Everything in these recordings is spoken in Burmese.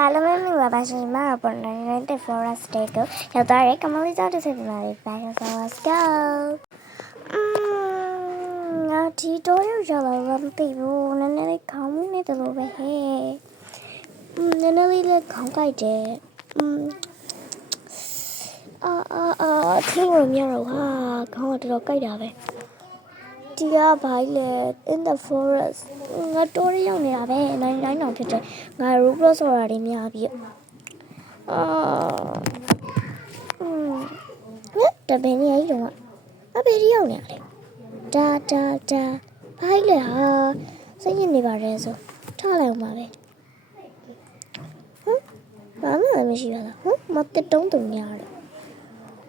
အားလုံးပဲမင်္ဂလာပါရှင်မာပေါ်99 Forest Day ကိုရောက်သွားတဲ့ကမလီကြောက်တစ်ဆက်ပြန်လာပြီ Back to Let's go ငါဒီတော့ရောက်ရောက်လာတော့မသိဘူးနည်းနည်းလေးခေါင်းမူးနေတယ်လို့ပဲဟဲ့နည်းနည်းလေးလည်းခေါင်းကိုက်တယ်အာအာအာထင်းလို့မရတော့ဟာခေါင်းကတော်တော်ကိုက်တာပဲ ဒီကဘာလဲ in the forest ငါတိုးရရောက်နေတာပဲနိုင်နိုင်တောင်ဖြစ်တယ်ငါ Roblox ဆိုတာတွေများပြီးအာอืมဟဲ့တပင်းကြီးကြီးတော့အဘေးရောက်နေရတယ်ဒါဒါဒါဘာလဲဟာစိတ်ညစ်နေပါတယ်ဆိုထားလိုက်အောင်ပါပဲဟမ်ဘာမှမရှိပါလားဟမ်မတက်တုံးတုံညာတယ်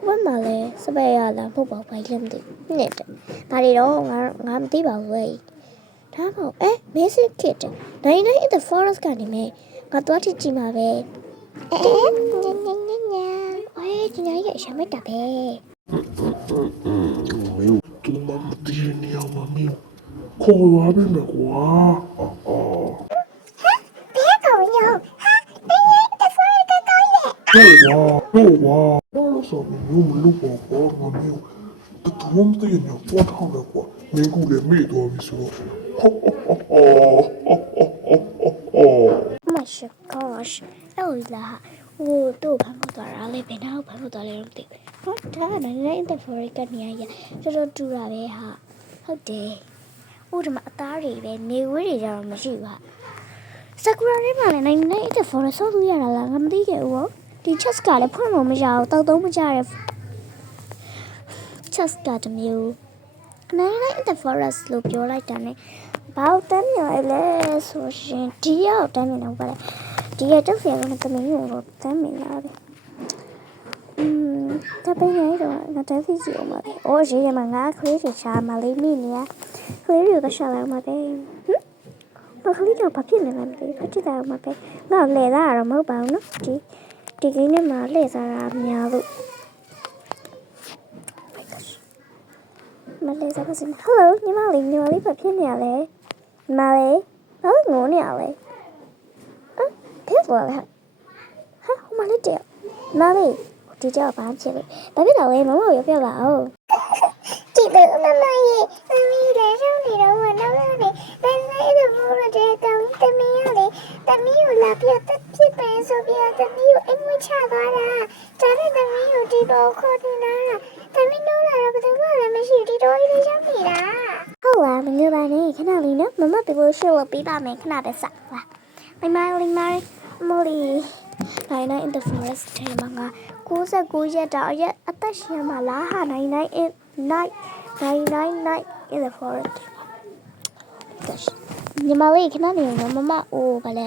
ဝက်မှာလဲစပယ်ရလားမဟုတ်ပါဘူးဘာလဲမသိဘူးနဲ့တဲ့ဒါတွေတော့ငါငါမသိပါဘူးဟဲ့ဒါမှမဟုတ်အဲ basic kit တဲ့99 in the forest ကနေမယ်ငါသွားကြည့်ကြည့်မှာပဲအဲညညညညအေးဒီနေ့ရရှမ်းမတာပဲမင်းသူမမတည်နေအောင်မင်းခေါ်ရပါမယ်ကွာအော်ဟဲ့ဘယ်ကောင်ရောဟာ Go, wow. Go, wow. ဆောင်မျိုးမလုပ်ပါဘောငါမျိုးဘယ်သူမှမသိရဘူးပေါ့ထောင်းတယ်ကွာမင်းကူလည်းမေ့တော်ပြီဆိုတော့မရှကောရှအဲ့ဦးလာဟိုတို့ဖန်ခုသွားတာလေဘယ်နောက်ဖန်ခုသွားလဲတော့မသိဘူးဟောဒါကလည်းနည်းနည်း interfere ကနေရတော်တော်တူတာပဲဟာဟုတ်တယ်ဥဒမအသားတွေပဲနေဝေးတွေကြတော့မရှိဘူးဟာ Sakura တွေမှာလည်းနိုင်နိုင်တဲ့ forest ဆောက်လို့ရတာလားငါမသိခဲ့ဘူးဟော ဒီ chest ကလည်းဖွင့်လို့မရဘူးတောက်သုံးမကြတဲ့ chest ကတစ်မျိုးနိုင်နိုင် in the forest လို့ပြောလိုက်တာ ਨੇ ဘာလို့တမ်းမြင်လိုက်လဲဆိုရှင်ဒီရောက်တမ်းမြင်တော့ပါလေဒီရတော့ဆရာကတမင်းကိုတမ်းမြင်လာတယ်อืมတပင်းရတော့ငါတက်စီစီအောင်ပါပဲ။အိုးရေးရမှာငါခွေးချာမလေးမိနေရ။ခွေးတွေကရှာလာမှာပဲ။ဟမ်။ဘာခလေးတော့ဘာဖြစ်နေလဲမသိဘူး။ဖတ်ကြည့်တာမှာပဲ။ငါလဲသားရတော့မဟုတ်ပါဘူးနော်။ဒီ ဒီကိန်းထဲမှာလဲစားတာများလို့ my gosh မလဲစားပါစမ်း Hello ညီမလေးညီမလေးဘာဖြစ်နေရလဲညီမလေးဘာလို့ငိုနေရလဲဟမ်ဖက်သွားလဲဟာဟိုမလေးတဲ့ညီမလေးဒီကြောက်ဘာဖြစ်လဲဘာဖြစ်တာလဲမမကိုပြောပြပါဦးကြည့်တယ်မမရေမမီလည်းရှောင်းနေတော့ဘာနောက်လာနေ ဘယ်နဲ့ဒီဘောရတဲ့တောင်းတမီးရလေတမီးကိုလာပြတက်ဖြစ်ပဲဆိုပြီးတမီးကိုအိမ်ဝင်ချသွားတာဒါနဲ့တမီးကိုဒီဘောခေါ်နေတာတမီးနိုးလာတော့ဘယ်သူမှလည်းမရှိဒီတော့လေးရောက်နေတာဟုတ်လားမငယ်ပါနဲ့ခဏလေးနော်မမပြဖို့ရှို့ပေးပါမယ်ခဏပဲစပါမိုင်မိုင်လေးမိုင်မိုလီ Nine Nine in the Forest ထဲမှာငါ69ရက်တောင်ရက်အသက်ရှင်မှာလားဟာ99 in night 99 night in the forest ညီမလေးခဏနေနော်မမအိုးဗလဲ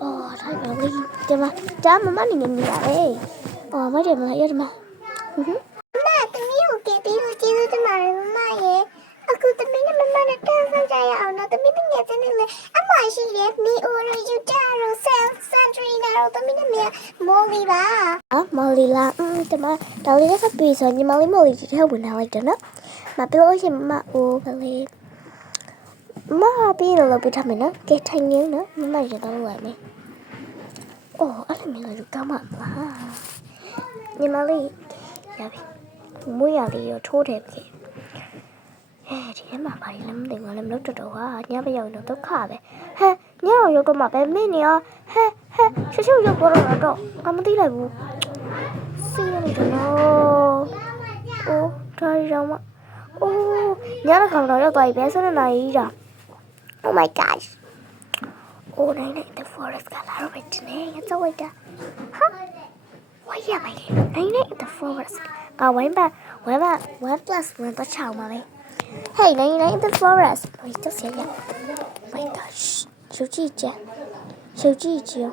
အော်ထိုင်ပါလေးဒီမှာဒါမမနေနေနေပါလေအော်မတယ်မလားရတယ်မဟွန်းမတမီးကိုကဲပြီးလို့ကျေးဇူးတင်ပါတယ်မမရေအခုတမီးနဲ့မမနဲ့တန်းဆောင်ကြရအောင်နော်တမီးနဲ့ညတဲ့နဲ့အမရှိရဲ့မီအိုရယူတာရောဆန်ဆန်ထရီနာရောတမီးနဲ့မြမော်လီပါအော်မော်လီလာအင်းဒီမှာတော်လေးကပြီးဆိုညီမလေးမော်လီဒီထဲဝင်လာလိုက်တယ်နော်မပြောလို့ရှိရင်မမအိုးဗလေ မပြီးတော့လုပ်ပြထားမယ်နော်ကဲထိုင်နေနော်မမရတော့လိုက်မယ်အော်အဲ့လိုမျိုးလည်းကောင်းပါမလားညီမလေးရပြီမွေးရလေးရောထိုးတယ်ပြီအဲဒီထဲမှာဘာလဲမသိဘူးငါလည်းမလုပ်တော့တော့ဟာညဘက်ရောက်ရင်တော့ဒုက္ခပဲဟဲ့ညအောင်ရောက်တော့မှပဲမင်းနေရဟဲ့ဟဲ့ရှုပ်ရှုပ်ရောက်တော့တော့ငါမသိလိုက်ဘူးစီးရနေတယ်နော်အိုးဒါရီတော့မအိုးညတော့ခေါင်းတော့ရောက်သွားပြီပဲဆက်နေနိုင်ကြီးတာ Oh my gosh. Oh, no, no, the forest got out of it. It's a way to. Huh? Why am I here? No, no, the forest. Got one back. One back. One plus one to chow, mommy. Hey, no, no, the forest. Oh, you don't see it. Oh my gosh. 手机姐，手机姐，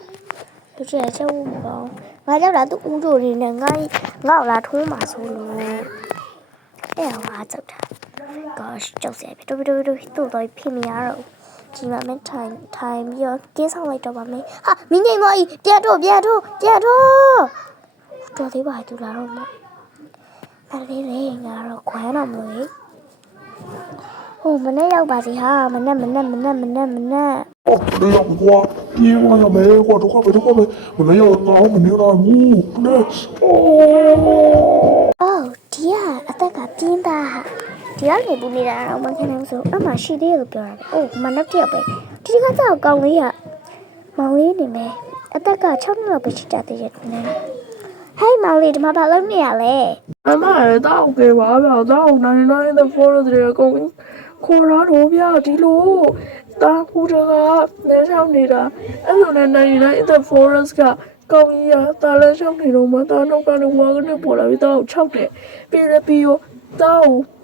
手机姐叫我们，我叫他都捂住你呢，我我拿出马苏了，哎呀，我走他，gosh，就是别动别动别动，都到一片面了。 ဒီမှာမင်းထိုင်ထိုင်ပြီးတော့ကင်းဆောင်လိုက်တော့ပါမယ်ဟာမင်းငိမ့်သွားပြီပြန်တော့ပြန်တော့ပြန်တော့တော်သေးပါသူလာတော့မအဲ့ဒီလေငါတော့ခွဲတော့မလို့ ဟိုမနေ့ရောက်ပါစီဟာမနေ့မနေ့မနေ့မနေ့မနေ့ 哦，这样的话，别忘了没我这话没这话没，我那要拿我那那木那哦。 အော်ဒီကအသက်ကပြင်းသားဟာ ဒီကနေပူနေတာတော့မခံနိုင်ဘူးဆိုအမှရှိသေးတယ်လို့ပြောတာပဲအိုးမနောက်တစ်ယောက်ပဲဒီကကြောက်ကောင်းလေးကမောင်လေးနေမယ်အသက်က6နှစ်လောက်ပဲရှိကြသေးတယ်ခင်ဗျာဟဲ့မောင်လေးဒီမှာဘာလုပ်နေရလဲအမလည်းတောက်ခဲ့ပါဗျာတောက်နိုင်နိုင် the forest တွေအကုန်ခေါ်ရတော့ဗျာဒီလိုတာကူတကလဲချောင်းနေတာအဲ့လိုနဲ့နိုင်နိုင် the forest ကကောင်းကြီးရတာလဲချောင်းနေတော့မှတာနောက်ကနေဝါကနေပေါ်လာပြီးတောက်6တယ်ပြီးရပြီးတော့တောက်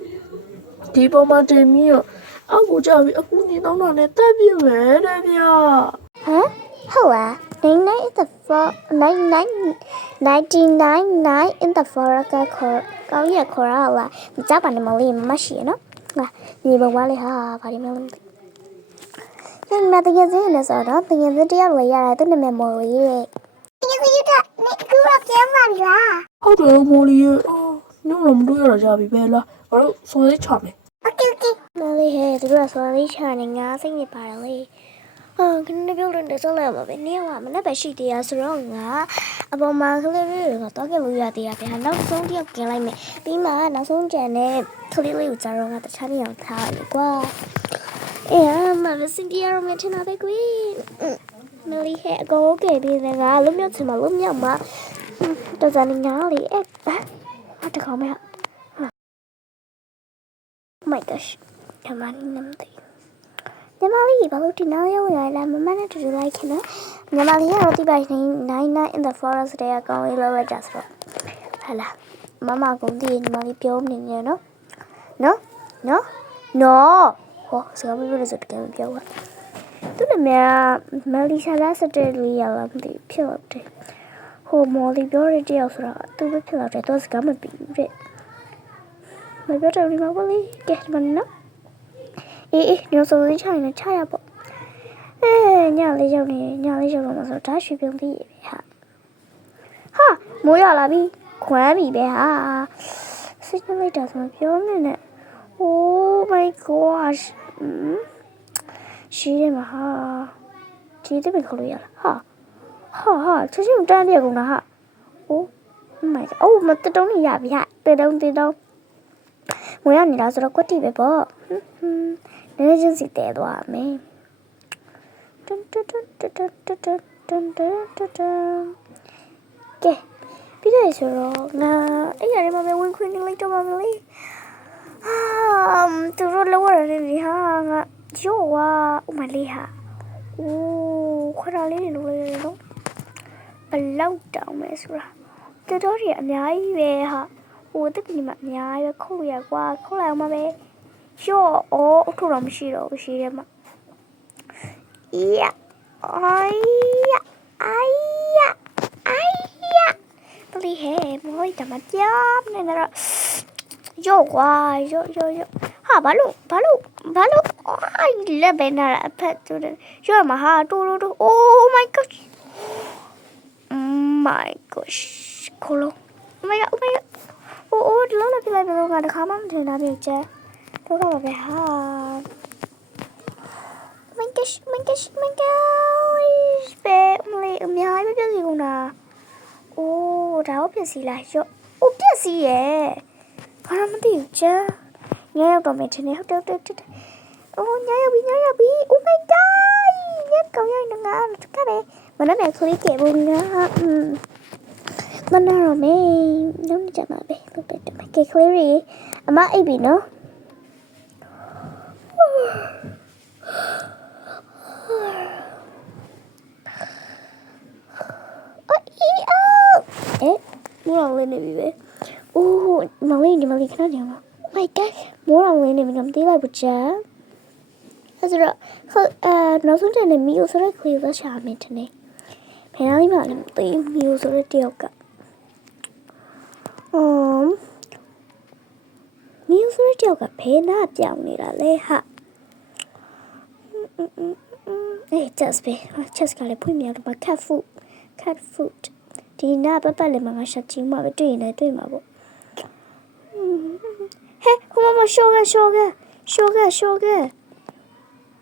ဒီပေါ်မှာတင်ပြီးတော့အောက်ကိုကြပြီးအခုနေတော့တာနဲ့တက်ပြည့်မယ်တဲ့ဗျာဟမ်ဟုတ်လား99 in the for 99 99 in the forest ကခေါ်ကောင်းရခေါ်ရလားမကြပါနဲ့မောင်လေးမရှိရနော်ဟာဒီဘဝလေးဟာဘာဒီမလဲမသိဘူးညမတကယ်စင်းနေဆိုတော့တကယ်စင်းတယောက်လည်းရတယ်သူ့နာမည်မော်လေးရဲ့တကယ်စင်းရတဲ့နေကူရပြန်ပါလားဟုတ်တယ်မိုးလီရဲ့အော်ညတော့မတွေ့ရတာကြပြီပဲလား ဘာလို့စော်လေးချမယ် โอเคโอเคမော်လေးဟဲ့သူတို့ကဆိုလေးချနေငါစိတ်နေပါတယ်လေဟာခဏပြုတ်လို့တော့လည်းမပဲနေကမနေ့ပဲရှိသေးရဆိုတော့ငါအပေါ်မှာကလေးလေးကတော့ခဲ့လို့ရသေးရတယ်ဟာနောက်ဆုံးတစ်ယောက်ကင်လိုက်မယ်ပြီးမှနောက်ဆုံးကြံတဲ့ကလေးလေးကိုကြားတော့ငါတခြားနေအောင်ထားရကွာအေးအမမစင်ပြရမချင်တာပဲကွေနော်လီဟဲ့အကောကဲပြီးနေငါလုံးမြောက်ချင်မလုံးမြောက်မှာတော်စနေငါလေးအဲ့ဟာတကောင်မဟာ Oh my gosh ညမလေးနမသိညမလေးဘာလို့ဒီနောက်ရောက်ရလဲမမနဲ့တူတူလိုက်ခင်နော်ညမလေးကတော့ဒီပိုင်း99 in the forest တဲ့ကောင်းလေးလောက်ရကြဆိုတော့ဟာလာမမကုန်းဒီညမလေးပြောနေနေနော်နော်နော်နော်ဟောစကားမပြောလို့ဆိုတကယ်မပြောဘူးသူ့နာမည်ကမလီဆာလာစတဲ့လူရလာမသိဘူးဖြစ်တော့တယ်ဟိုမော်လီပြောရတဲ့ယောက်ဆိုတာသူပဲဖြစ်တော့တယ်သူစကားမပြီးဘူးတဲ့ မပြောတယ်ဒီမှာပေါ့လေကဲဒီမှာနော်အေးအေးညဆိုလေးချိုင်နေချရပေါ့အဲညလေးရောက်နေညလေးရောက်တော့မှဆိုဒါရွှေပြုံးပြီးရေပဲဟာဟာမိုးရလာပြီခွမ်းပြီပဲဟာစိတ်ညစ်လိုက်တာဆိုမပြောနဲ့နဲ့ Oh my gosh อืมရှိတယ်မဟာဒီတပင်ခလို့ရလားဟာဟာဟာချက်ချင်းတန်းပြကုန်တာဟာ Oh my god အိုးမတတုံးနေရပြီဟာတတုံးတတုံး ဝင်ရနေတာဆိုတော့ကွက်တီပဲပေါ့ဟွန်းဟွန်းနည်းနည်းချင်းစီတဲသွားမယ်တွန်းတွန်းတွန်းတွန်းတွန်းတွန်းတွန်းတွန်းတွန်းတွန်းကဲပြီးတယ်ဆိုတော့ငါအဲ့ရမှာပဲဝင်ခွင့်နေလိုက်တော့ပါမလေးဟာသူတို့လောရတယ်လေဟာငါရောဝါဥမလေးဟာအိုးခရလေးလိုလေနော်ဘလောက်တောင်းမဲဆိုတာတော်တော်ကြီးအများကြီးပဲဟာ ဟိုတက်ပြီးမှအများကြီးပဲခုတ်လို့ရကွာခုတ်လိုက်အောင်မပဲရော့အော်အထုတော့မရှိတော့ဘူးရှိတယ်မှာအီယာအိုင်ယာအိုင်ယာအိုင်ယာပလီဟဲမော်တမကြောက်နေတော့ရော့ကွာရော့ရော့ရော့ဟာဘာလို့ဘာလို့ဘာလို့အိုင်လက်ပဲနာအဖက်တူတယ်ရော့မဟာတူတူတူ oh my gosh my gosh ခလုံး oh my god oh my god အိုးအိုးဒီလောက်လောက်ပြလိုက်တော့ကတခါမှမထင်တာပြကျဲဒုက္ခပါပဲဟာ my gosh my gosh my gosh ပဲမလေးအများကြီးပြည့်စီကုန်တာအိုးဒါတော့ပြည့်စီလားရော့အိုးပြည့်စီရဲ့ဘာမှမသိဘူးကျဲညရောက်တော့မယ်ထင်တယ်ဟုတ်တယ်ဟုတ်တယ်အိုးညရောက်ပြီညရောက်ပြီ oh my god ညကောင်ရိုက်ငါတကယ်မနေ့ကခရီးကဲဘူးနော် မနာရမေလုံးနေကြမှာပဲလုပ်တယ်မယ်ကေကလေးရီအမအိပ်ပြီနော်အေးအော်အဲမိုးတော်လေးနေပြီပဲအိုးမလေးဒီမလေးခဏနေအောင် my god မိုးတော်လေးနေပြီတော့မသိလိုက်ဘူးကြာအဲ့ဆိုတော့အဲနောက်ဆုံးတဲ့မီယိုဆိုတဲ့ခလေးကိုရှာမယ်တနေ့ဖယ်လိုက်မှလည်းမသိဘူးမီယိုဆိုတဲ့တယောက်က အမ်မီ ယူဆိုတဲ့ကြောက်ကဘယ်နာပြောင်းနေတာလဲဟာအေး just be just ကလည်းဖွင့်မြတော့ cat food cat food ဒီနာပတ်ပတ်လည်းမငါရှက်ချင်းမှာပဲတွေ့ရင်လည်းတွေ့မှာပေါ့ဟဲ့ဟိုမမရှောကရှောကရှော့ခဲ့ရှော့ခဲ့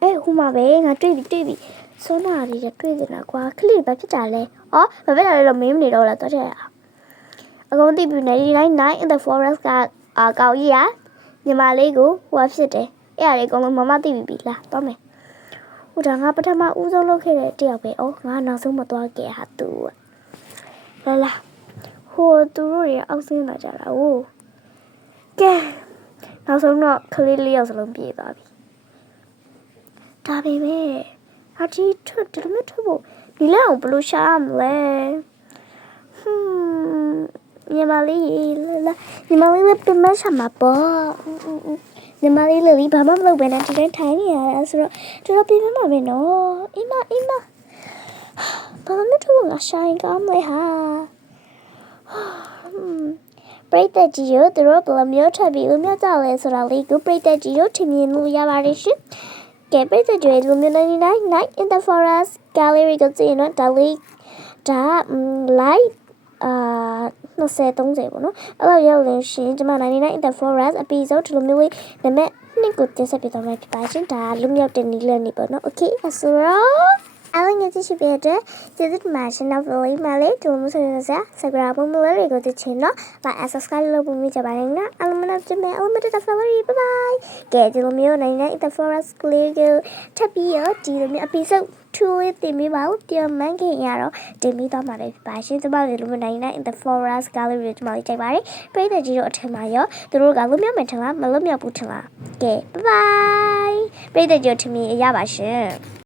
အေးဟိုမှာပဲငါတွေ့ပြီတွေ့ပြီစောနာလေးတွေတွေ့နေတာကွာခလီဘာဖြစ်တာလဲဩဘာဖြစ်တာလဲတော့မင်းမနေတော့လားတော့တဲ့အကုန်သိပြီ99 night in the forest ကအာကောက်ကြီးရ ညီမလေးကိုဟိုဖြစ်တယ်အဲ့ဒါလေးအကုန်လုံးမမသိပြီပြီလားတော့မယ်ဟိုဒါငါပထမဦးဆုံးလုပ်ခဲ့တဲ့တယောက်ပဲဩငါနောက်ဆုံးမသွားခဲ့ဟာသူလာလာဟိုသူတို့တွေအောက်ဆင်းလာကြတာဟိုကဲနောက်ဆုံးတော့ကလေးလေးယောက်စလုံးပြေးသွားပြီဒါပေမဲ့အတီထွက်တယ်မထွက်ဖို့ဒီလောက်ဘယ်လိုရှာရမလဲဟွန်း ညီမလေးလာလာညီမလေးလည်းပြန်မရှာမှာပေါ့ညီမလေးလည်းဘာမှမလုပ်ဘဲနဲ့ဒီတိုင်းထိုင်နေရတာဆိုတော့တော်တော်ပြန်မှာပဲနော်အင်းမအင်းမဘာမှမထွက်ဖို့ငါရှာရင်ကောင်းမလဲဟာဟွန်းပရိသတ်ကြီးတို့သူတို့ဘယ်လိုမျိုးထပ်ပြီးလို့မြတ်ကြလဲဆိုတာလေးကိုပရိသတ်ကြီးတို့ထင်မြင်လို့ရပါတယ်ရှင်ကဲပရိသတ်တွေလူမျိုး99 night in the forest gallery ကိုကြည့်ရင်တော့ဒါလေးဒါ light အာ 20 30ပေါ့နော်အဲ့လိုရောက်ရင်ရှင်ကျွန်မ99 in the forest episode ဒီလိုမျိုးလေးနံပါတ်နှစ်ကိုတင်ဆက်ပြသွားမှာဖြစ်ပါရှင်ဒါလူမျိုးတဲ့နီးလနေပေါ့နော် okay ဆိုတော့ အားလုံးညချစ်ရှိပြတဲ့ကျေးဇူးတင်ပါတယ်ရှင်နောက်ဗီဒီယိုမှာလေးဒီလိုမျိုးဆိုရင်ဆက် subscribe ပုံမလေးတွေကိုကြည့်ချင်တော့ like and subscribe လုပ်ဖို့မြင်ကြပါနဲ့နော်အားလုံးမနက်ကျမအားလုံးမတက်တာ family bye bye ကဲဒီလိုမျိုး99 in the forest ကလေးကိုထပ်ပြီးတော့ဒီလိုမျိုး episode 2လေးတင်ပေးပါဦးပြန်မှန်းခင်ရတော့တင်ပေးသွားမှာလေဖြစ်ပါရှင်ကျမတို့လိုမျိုး99 in the forest gallery ကိုကျမတို့ကြိုက်ပါတယ်ပရိသတ်ကြီးတို့အထင်မှာရောသူတို့ကလွတ်မြောက်မယ်ထင်လားမလွတ်မြောက်ဘူးထင်လားကဲ bye bye ပရိသတ်ကြီးတို့ထင်မြင်ရပါရှင်